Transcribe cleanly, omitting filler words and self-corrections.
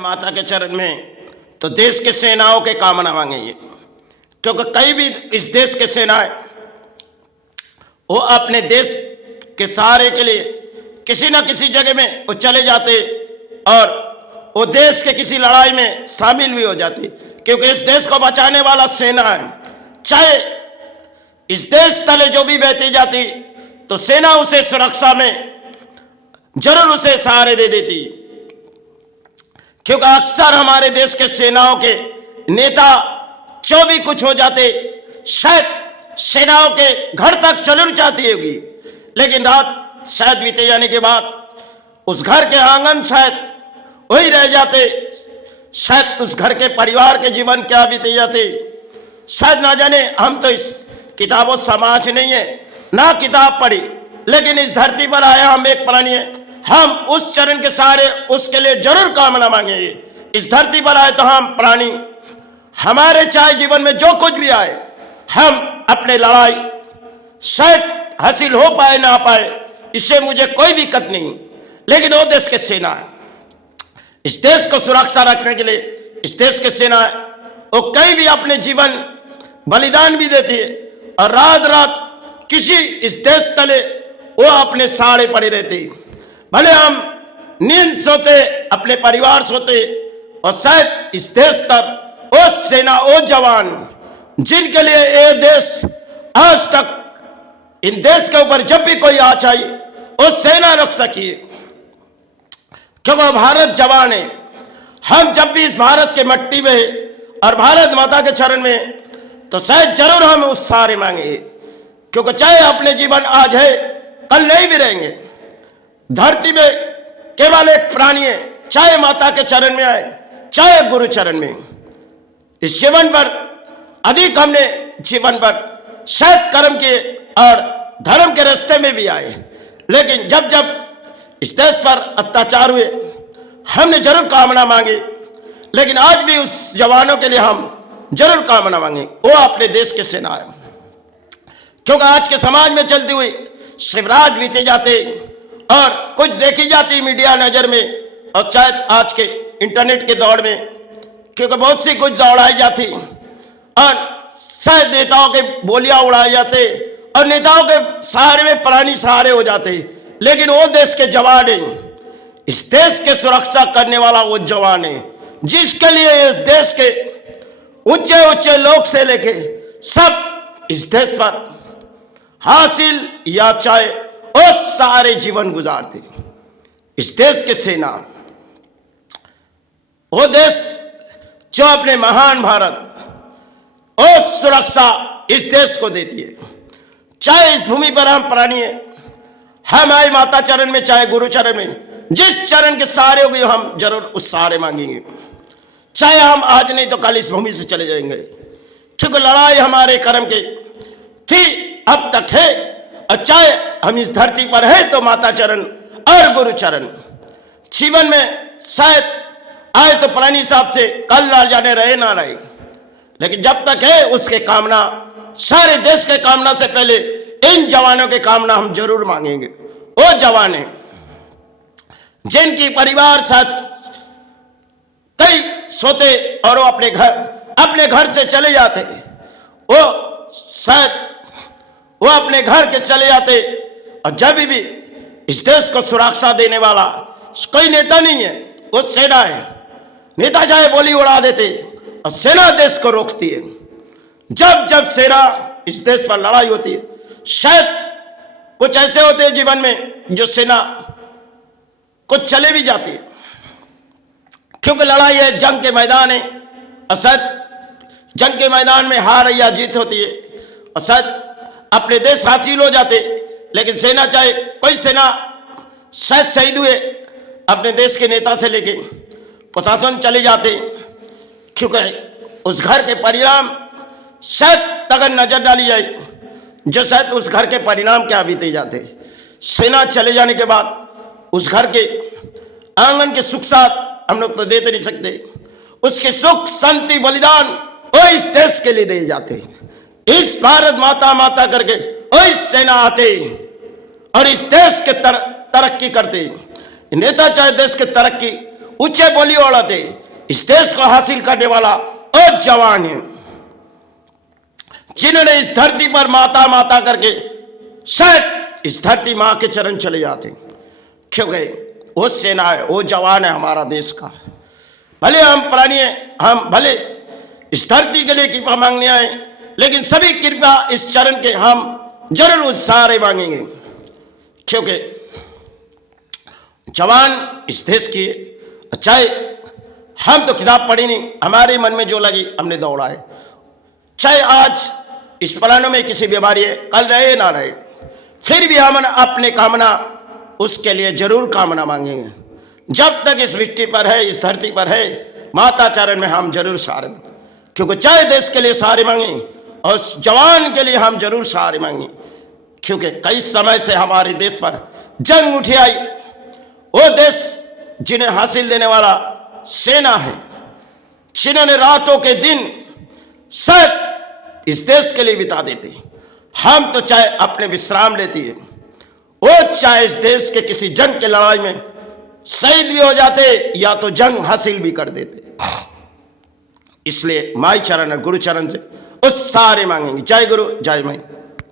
माता के चरण में तो देश के सेनाओं के कामना मांगेंगे, क्योंकि कई भी इस देश के सेनाएं वो अपने देश के सहारे के लिए किसी न किसी जगह में वो चले जाते और वो देश के किसी लड़ाई में शामिल भी हो जाते, क्योंकि इस देश को बचाने वाला सेना है। चाहे इस देश तले जो भी बहती जाती तो सेना उसे सुरक्षा में जरूर उसे सहारे दे देती, क्योंकि अक्सर हमारे देश के सेनाओं के नेता जो भी कुछ हो जाते शायद सेनाओं के घर तक जरूर जाती होगी, लेकिन रात शायद बीते जाने के बाद उस घर के आंगन शायद वही रह जाते, शायद उस घर के परिवार के जीवन क्या बीते जाते शायद ना जाने। हम तो इस किताबों समाज नहीं है ना किताब पढ़ी, लेकिन इस धरती पर आए हम एक प्राणी है, हम उस चरण के सहारे उसके लिए जरूर कामना मांगेंगे। इस धरती पर आए तो हम प्राणी, हमारे चाहे जीवन में जो कुछ भी आए हम अपने लड़ाई शायद हासिल हो पाए ना पाए इससे मुझे कोई दिक्कत नहीं, लेकिन वो देश के सेना है, इस देश को सुरक्षा रखने के लिए इस देश के सेना है, वो कई भी अपने जीवन बलिदान भी देती है और रात रात किसी इस देश तले वो अपने सहारे पड़े रहते। भले हम नींद सोते अपने परिवार सोते और शायद इस देश तक वो सेना वो जवान जिनके लिए ये देश आज तक इन देश के ऊपर जब भी कोई आ चाहिए वो सेना रख सकी, क्योंकि भारत जवान है। हम जब भी इस भारत के मट्टी में और भारत माता के चरण में तो शायद जरूर हम उस सहारे मांगेंगे, क्योंकि चाहे अपने जीवन आज है कल नहीं भी रहेंगे। धरती में केवल एक प्राणी है, चाहे माता के चरण में आए चाहे गुरु चरण में, इस जीवन पर अधिक हमने जीवन पर शायद कर्म के और धर्म के रास्ते में भी आए, लेकिन जब जब इस देश पर अत्याचार हुए हमने जरूर कामना मांगी, लेकिन आज भी उस जवानों के लिए हम जरूर कामना मांगे, वो अपने देश के सेना है। क्योंकि आज के समाज में चलती हुई शिवराज बीते जाते और कुछ देखी जाती मीडिया नजर में और शायद आज के इंटरनेट के दौर में, क्योंकि बहुत सी कुछ दौड़ाई जाती और शायद नेताओं के बोलियां उड़ाए जाते और नेताओं के सहारे में प्राणी सहारे हो जाते, लेकिन वो देश के जवान है, इस देश के सुरक्षा करने वाला वो जवान है जिसके लिए इस देश के ऊंचे ऊंचे लोग से लेके सब इस देश पर हासिल या चाहे और सारे जीवन गुजारते। इस देश के सेना वो देश जो अपने महान भारत और सुरक्षा इस देश को देती है। चाहे इस भूमि पर हम प्राणी है, हम आए माता चरण में चाहे गुरु चरण में, जिस चरण के सहारे होगी हम जरूर उस सहारे मांगेंगे। चाहे हम आज नहीं तो कल इस भूमि से चले जाएंगे, क्योंकि लड़ाई हमारे कर्म के थी अब तक है, और चाहे हम इस धरती पर है तो माता चरण और गुरु चरण। जीवन में शायद आए तो प्राणी साहब से कल ना जाने रहे ना रहे, लेकिन जब तक है उसके कामना सारे देश के कामना से पहले इन जवानों के कामना हम जरूर मांगेंगे। वो जवान है जिनकी परिवार साथ कई सोते और वो अपने घर से चले जाते, वो शायद वो अपने घर के चले जाते, और जब भी इस देश को सुरक्षा देने वाला कोई नेता नहीं है, वो सेना है। नेता चाहे बोली उड़ा देते और सेना देश को रोकती है। जब जब सेना इस देश पर लड़ाई होती है, शायद कुछ ऐसे होते हैं जीवन में जो सेना कुछ चले भी जाती है, क्योंकि लड़ाई है, जंग के मैदान है, और शायद जंग के मैदान में हार या जीत होती है और शायद अपने देश हासिल हो जाते, लेकिन सेना चाहे कोई सेना शायद शहीद हुए अपने देश के नेता से लेके प्रशासन चले जाते, क्योंकि उस घर के परिणाम शायद अगर नजर डाली जाए जो शायद उस घर के परिणाम क्या बीते जाते। सेना चले जाने के बाद उस घर के आंगन के सुख साथ हम लोग तो देते नहीं सकते, उसके सुख शांति बलिदान वो इस देश के लिए दे जाते। इस भारत माता माता करके वो इस सेना आते और इस देश के तरक्की करते। नेता चाहे देश की तरक्की ऊंचे बोली वाला थे, इस देश को हासिल करने वाला और जवान है, जिन्होंने इस धरती पर माता माता करके शायद इस धरती मां के चरण चले जाते, क्योंकि वो सेना है, वो जवान है हमारा देश का। भले हम प्राणी हैं, हम भले इस धरती के लिए कृपा मांगने आए, लेकिन सभी कृपा इस चरण के हम जरूर उत्साह मांगेंगे, क्योंकि जवान इस देश की, चाहे हम तो किताब पढ़ी नहीं, हमारे मन में जो लगी हमने दौड़ा है। चाहे आज इस प्राणों में किसी बीमारी है, कल रहे ना रहे, फिर भी हम अपने कामना उसके लिए जरूर कामना मांगेंगे। जब तक इस मिट्टी पर है, इस धरती पर है, माता चरण में हम जरूर सहारे, क्योंकि चाहे देश के लिए सहारे मांगे और जवान के लिए हम जरूर सहारे मांगे, क्योंकि कई समय से हमारे देश पर जंग उठी आई। वो देश जिन्हें हासिल देने वाला सेना है, जिन्होंने रातों के दिन सब इस देश के लिए बिता देते। हम तो चाहे अपने विश्राम लेती है, वो चाहे इस देश के किसी जंग के लड़ाई में शहीद भी हो जाते या तो जंग हासिल भी कर देते। इसलिए माई चरण और गुरु चरण से उस सारे मांगेंगे। जय गुरु जय माई।